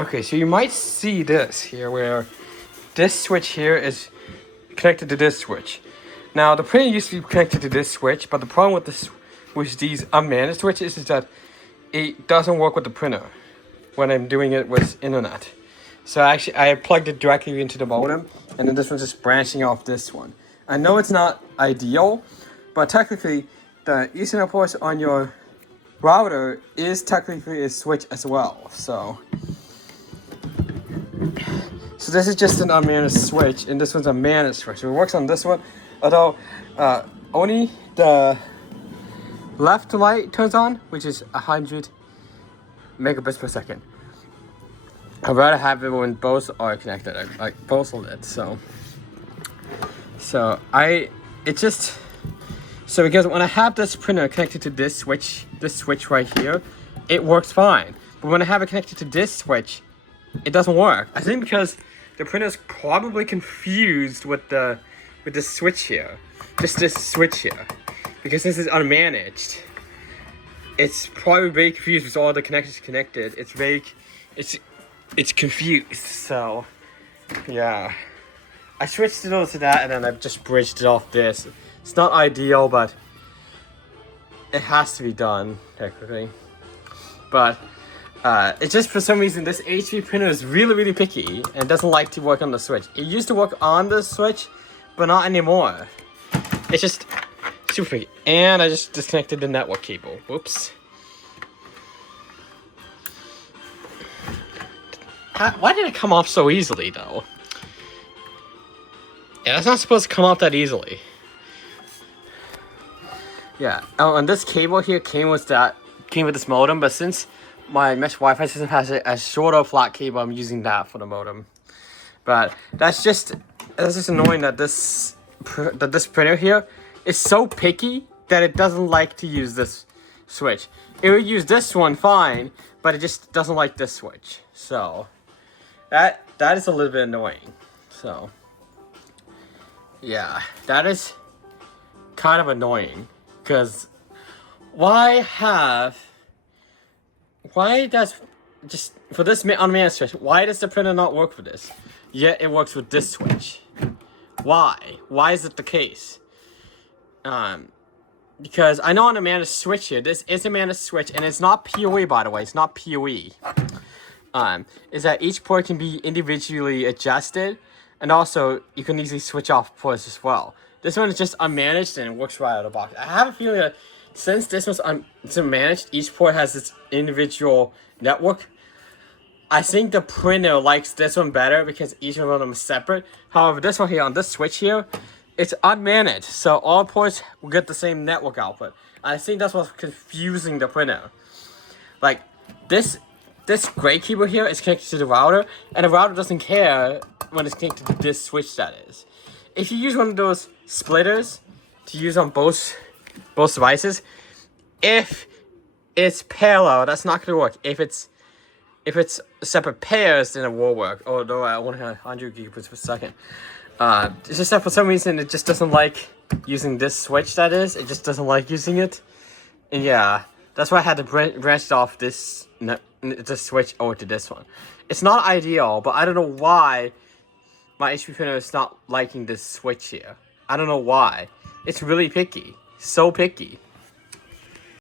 Okay, so you might see this here where this switch here is connected to this switch. Now the printer used to be connected to this switch, but the problem with this with these unmanaged switches is that it doesn't work with the printer when I'm doing it with internet. So actually I plugged it directly into the modem, and then this one's just branching off this one. I know it's not ideal, but technically the Ethernet port on your router is technically a switch as well. So this is just an unmanaged switch, and this one's a managed switch. So it works on this one, although only the left light turns on, which is 100 megabits per second. I'd rather have it when both are connected, like both are lit. So because when I have this printer connected to this switch right here, it works fine. But when I have it connected to this switch, it doesn't work. I think because the printer is probably confused with this switch here, just this switch here, because this is unmanaged. It's probably very confused with all the connections connected. It's confused. So yeah, I switched it over to that, and then I've just bridged it off this. It's not ideal, but it has to be done technically. But it's just for some reason this HP printer is really picky and doesn't like to work on the switch. It used to work on the switch, but not anymore. It's just super picky. And I just disconnected the network cable. Whoops. Why did it come off so easily though? Yeah, it's not supposed to come off that easily. Yeah, and this cable here came with this modem, but since my mesh Wi-Fi system has a shorter flat cable, I'm using that for the modem. But that's just annoying that this printer here is so picky that it doesn't like to use this switch. It would use this one fine, but it just doesn't like this switch. So that is a little bit annoying. So yeah, that is kind of annoying, because why does just for this unmanaged switch, why does the printer not work for this? Yet it works with this switch. Why? Why is it the case? Because I know on a managed switch here, this is a managed switch, and it's not PoE, by the way. It's not PoE. Is that each port can be individually adjusted, and also you can easily switch off ports as well. This one is just unmanaged and it works right out of the box. I have a feeling that since this one's unmanaged, each port has its individual network. I think the printer likes this one better because each one of them is separate. However, this one here on this switch here, it's unmanaged, so all ports will get the same network output. I think that's what's confusing the printer. Like this gray keyboard here is connected to the router, and the router doesn't care when it's connected to this switch, that is. If you use one of those splitters to use on both devices, if it's parallel, that's not going to work. If it's separate pairs, then it will work. Although I only have 100 gigabits per second. It's just that for some reason it just doesn't like using this switch, that is. It just doesn't like using it. And yeah, that's why I had to branch off this switch over to this one. It's not ideal, but I don't know why my HP printer is not liking this switch here. I don't know why. It's really picky. So picky.